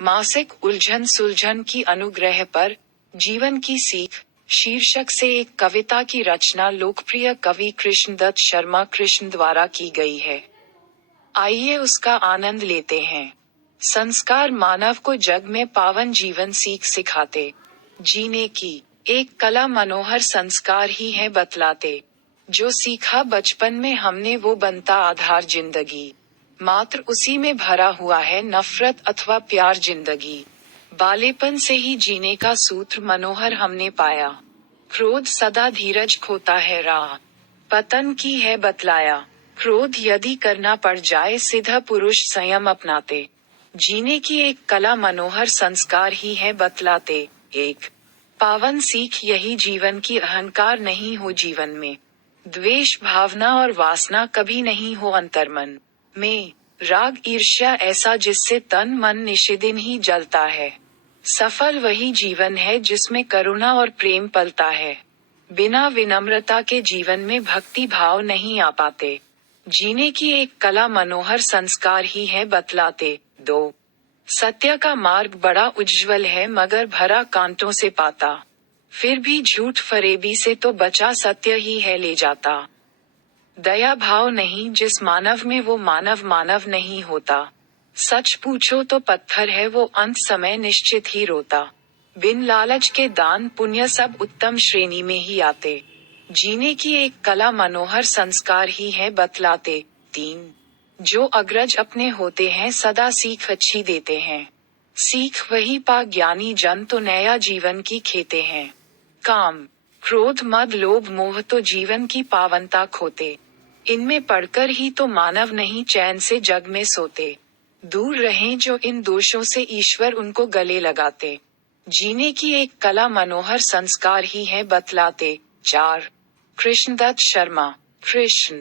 मासिक उलझन सुलझन की अनुग्रह पर जीवन की सीख शीर्षक से एक कविता की रचना लोकप्रिय कवि कृष्णदत्त शर्मा कृष्ण द्वारा की गई है। आइए उसका आनंद लेते हैं। संस्कार मानव को जग में पावन जीवन सीख सिखाते। जीने की एक कला मनोहर संस्कार ही है बतलाते। जो सीखा बचपन में हमने वो बनता आधार जिंदगी। मात्र उसी में भरा हुआ है नफरत अथवा प्यार जिंदगी। बालेपन से ही जीने का सूत्र मनोहर हमने पाया। क्रोध सदा धीरज खोता है राह। पतन की है बतलाया। क्रोध यदि करना पड़ जाए सिद्ध पुरुष संयम अपनाते। जीने की एक कला मनोहर संस्कार ही है बतलाते। एक पावन सीख यही जीवन की अहंकार नहीं हो जीवन में। द्वेष भावना और वासना कभी नहीं हो अंतर्मन में। राग ईर्ष्या ऐसा जिससे तन मन निशिदिन ही जलता है। सफल वही जीवन है जिसमें करुणा और प्रेम पलता है। बिना विनम्रता के जीवन में भक्ति भाव नहीं आ पाते। जीने की एक कला मनोहर संस्कार ही है बतलाते। दो सत्य का मार्ग बड़ा उज्ज्वल है मगर भरा कांटों से पाता। फिर भी झूठ फरेबी से तो बचा सत्य ही है ले जाता। दया भाव नहीं जिस मानव में वो मानव मानव नहीं होता। सच पूछो तो पत्थर है वो अंत समय निश्चित ही रोता। बिन लालच के दान पुण्य सब उत्तम श्रेणी में ही आते। जीने की एक कला मनोहर संस्कार ही है बतलाते। तीन जो अग्रज अपने होते हैं सदा सीख अच्छी देते हैं। सीख वही पा ज्ञानी जन तो नया जीवन की खेते हैं। काम क्रोध मद लोभ मोह तो जीवन की पावनता खोते। इनमें पढ़कर ही तो मानव नहीं चैन से जग में सोते। दूर रहें जो इन दोषों से ईश्वर उनको गले लगाते। जीने की एक कला मनोहर संस्कार ही है बतलाते। चार कृष्णदत्त शर्मा कृष्ण